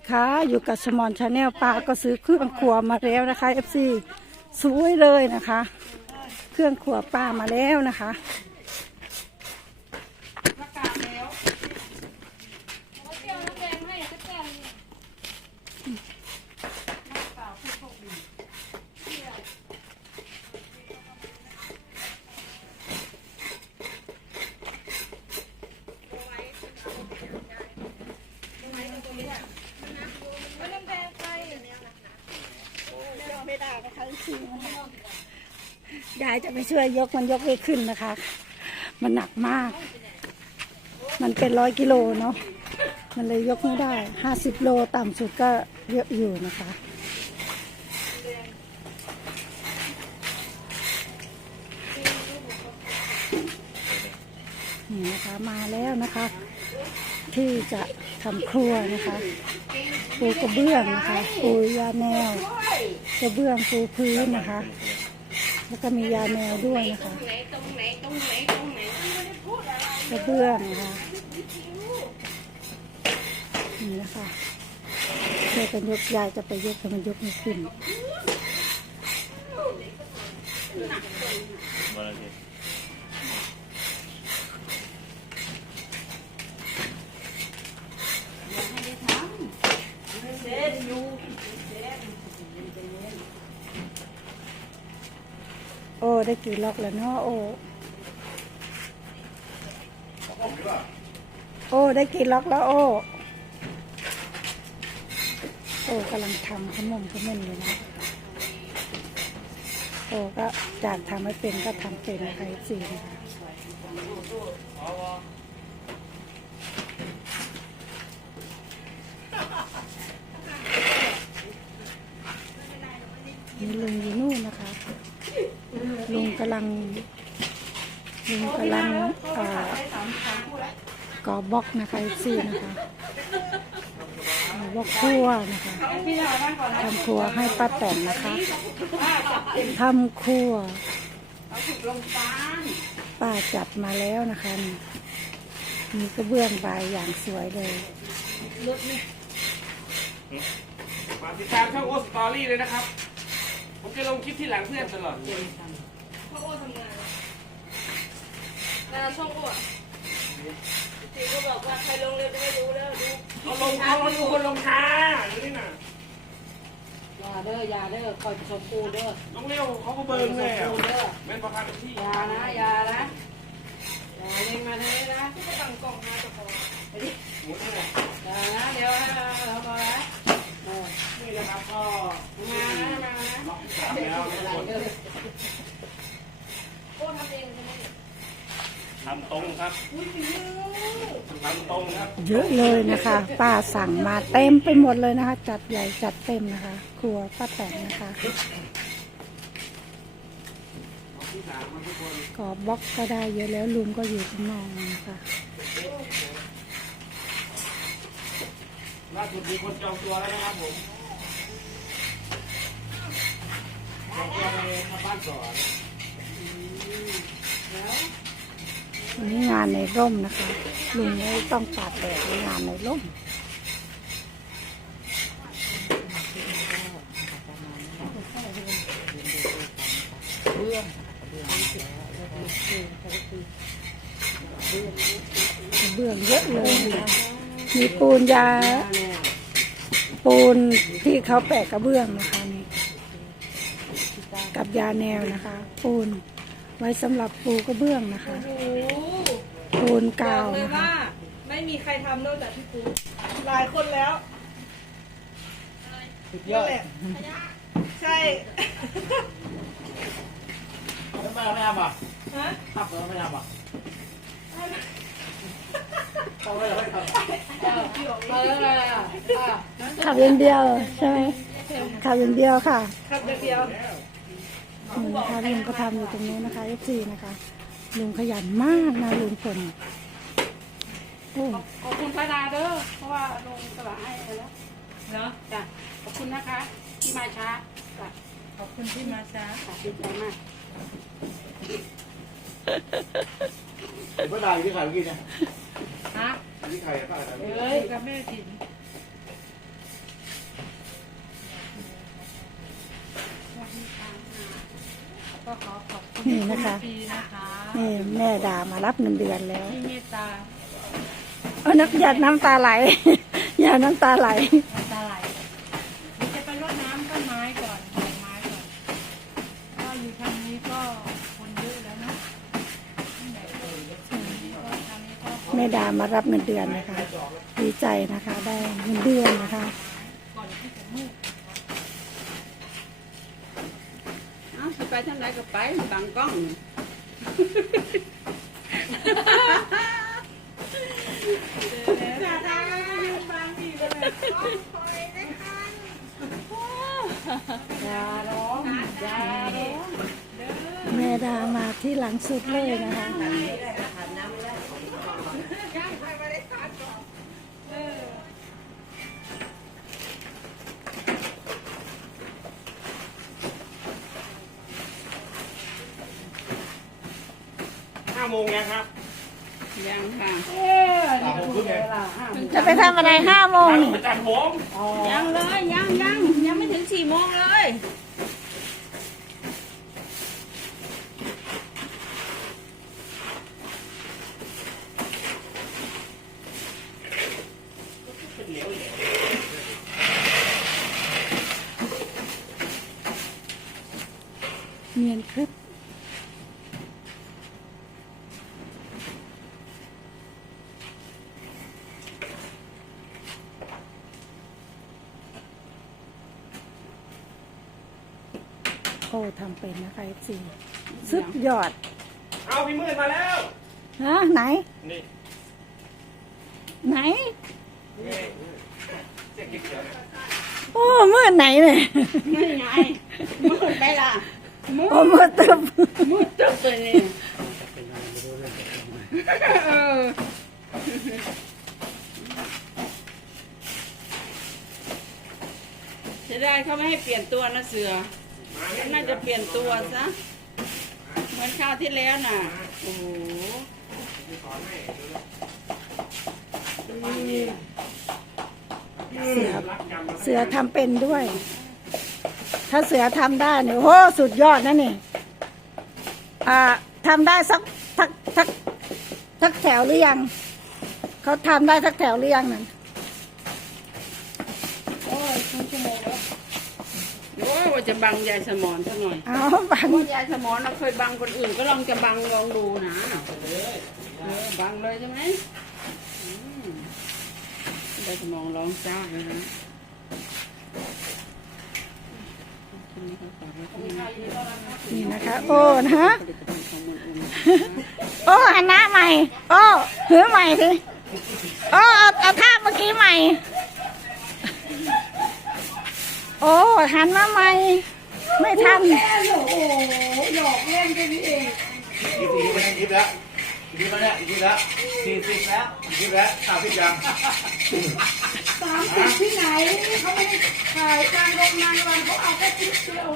ดีค่ะอยู่กับสมอนชาแนลปาก็ซื้อเครื่องครัวมาแล้วนะคะ FC สวยเลยนะคะ เครื่องครัวป้ามาแล้วนะคะไม่ ได้นะคะจริงยายจะไปช่วยยกมันยกไม่ขึ้นนะคะ มันหนักมาก มันเป็นร้อยกิโลเนาะมันเลยยกไม่ได้ห้าสิบโลต่ำสุดก็เยอะอยู่นะคะนี่นะคะมาแล้วนะคะ ที่จะทำครัวนะคะปูกระเบื้องนะคะปูยาแนว กระเบื้องปูพื้นนะคะ แล้วก็มียาแมวด้วยนะคะตรงไหนตรงไหนตรงไหนไม่ได้พูดอะไรกระเบื้องนะคะนี่นะคะเพื่อกันยกยายจะไปยกแต่มันยกไม่ขึ้น วันอาทิตย์ โอ้ ได้กี่ล็อกแล้วเนาะโอ้โอ้ได้กี่ล็อกแล้วโอ้โอ้กำลังทำขนมขมิ้นเลยนะโอ้ก็จากทำไม่เป็นก็ทำเป็นนะคะสี่นะคะนี่ลุงยู่นู่นนะคะลุง กำลังลุงกำลังเอ่อก่อบล็อกนะคะซี่นะคะก่อบล็อกครัวนะคะทำครัวให้ป้าแตนนะคะทำครัวป้าจัดมาแล้วนะคะนี่มีกระเบื้องบายอย่างสวยเลยฝากติดตามช่องโอสตอรี่เลยนะครับ ผมจะลงคลิปที่หลังเพื่อนตลอด พ่อโอ้ทำงานแล้วช่องโอ้จริงก็บอกว่าใครลงเร็วจะไม่รู้แล้วดูเขาลงเขาดูคนลงช้าอยู่นี่น่ะยาเด้อยาเด้อคอยชมพูเด้อลงเร็วเขาก็เบิร์นแล้วชมพูเด้อแม่นประคันที่ยานะยานะยาเล่นมาเลยนะที่จะตั้งกล่องมาจะพอ หมุนนี่แหละ อย่านะเดี๋ยวให้เราเราพอนะเออ นี่นะครับก็ มานะมานะ ล็อกที่สามแล้วทุกคน โอ้ทำเองใช่ไหม ทำตรงครับทำตรงครับ เยอะเลยนะคะ ป้าสั่งมาเต็มไปหมดเลยนะคะ จัดใหญ่จัดเต็มนะคะ ครัวป้าแตนนะคะล็อกที่สามครับทุกคนกอบล็อกก็ได้เยอะแล้วลุงก็อยู่ข้างนอกนะคะล่าสุดมีคนจองตัวแล้วนะครับผมจองตัวไปทำบ้านก่อน วันนี้งานในร่มนะคะ ลุงไม่ต้องตากแดดงานในร่มเบื้องเยอะเลยนะคะมีปูนยา ปูนที่เขาแปะกระเบื้องนะคะนี่กับยาแนวนะคะ ปูน ไว้สำหรับปูกระเบื้องนะคะโอ้ปูนบกาอวกเลยนะคะ ว่า ไม่มีใครทำนอกจากพี่ปูหลายคนแล้วสุดยนั่อนดแหละใช่แล้วไม่ไม่ทำอะฮะขับแล้วไม่ทำอะเขาไม่ไม่ทำเอออะไรอะอะขับอย่างเดียวใช่ไหมขับอย่างเดียวค่ะ ครับเดียว นี่นะคะลุงก็ทำอยู่ตรงนี้นะคะเอฟซีนะคะลุงขยันมากนะลุงพลโอ้ขอบคุณพระดาเด้อเพราะว่าลงสละให้ไปแล้วเนาะจ้ะขอบคุณนะคะ ที่มาช้าจ้ะขอบคุณที่มาช้าค่ะดีใจมากเมื่อไหร่ที่ขายเมื่อกี้เนี่ยฮะที่ขายป้าขายเมื่อกี้เอ้ยกับแม่ถิ่น นี่นะคะ ปีนะคะนี่แม่ดามารับเงินเดือนแล้วที่เมตตาเออนักหยาดน้ำตาไหลอย่าน้ำตาไหลน้ำตาไหลเดี๋ยวจะไปรดน้ำต้นไม้ก่อนดอกไม้ก่อนก็อยู่ทางนี้ก็คนเยอะแล้วเนาะตั้งแต่เอ่ยก็ทางนี้ก็ แม่ดามารับเงินเดือนนะคะ ดีใจนะคะ ได้เงินเดือนนะคะ ก่อนที่จะมืด เอาสิ ไปทางไหนก็ไปบางกล้องอย่าร้องอย่าร้อง แม่ดามาที่หลังสุดเลยนะคะ โมงยังครับยังค่ะเอ๊ะนี่ก็ถูกแล้วล่ะห้าโมงจะไปทำอะไรห้าโมงทางนี่ประจันผมอ๋อยังเลยยังยังยังไม่ถึงสี่โมงเลยเนียนคลิป โอ้ทำเป็นนะคะเอฟซีสุดยอด เอาพี่มืดมาแล้ว ฮะไหน นี่ไหน นี่เจ๊เขียวๆเนี่ยโอ้มืดไหนเนี่ยนี่ไงมืดไปล่ะมืดโอ้มืดตึบมืดตึ๊บเลยนี่เออเสียดายเขาไม่ให้เปลี่ยนตัวนะเสือ มาเนี่ยน่าจะเปลี่ยนตัวซะ เหมือนคราวที่แล้วน่ะ โอ้โหเสือเสือทำเป็นด้วย ถ้าเสือทำได้เนี่ยโอ้สุดยอดนะนี่อ่าทำได้สักทักทักทักแถวหรือยัง เขาทำได้ทักแถวหรือยังนั่น โอ้ยครึ่งชั่วโมงแล้ว โอ้ยว่าจะบังยายสมอนสักหน่อยเอาบังเพราะยายสมอนเราเคยบังคนอื่นก็ลองจะบังลองดูนะเออบังเลยใช่ไหมอืมยายสมองร้องจ้าเลยนะกินนะคะฝากไว้ที่นี่นี่นะคะ โอ้นะฮะผลิตภัณฑ์ของมนต์อุ่นนะคะโอ้หันหน้าใหม่ โอ้หือใหม่สิโอ้เอาเอาท่าเมื่อกี้ใหม่ โอ้หันมาใหม่ ไม่ทันยี่สิบยี่สิบแล้วยี่สิบแล้วยี่สิบแล้วสี่สิบแล้วยี่สิบแล้วสามสิบยังสามสิบที่ไหนเขาไม่ได้ถ่ายการลงนางวันเขาเอาแค่คลิปเดียว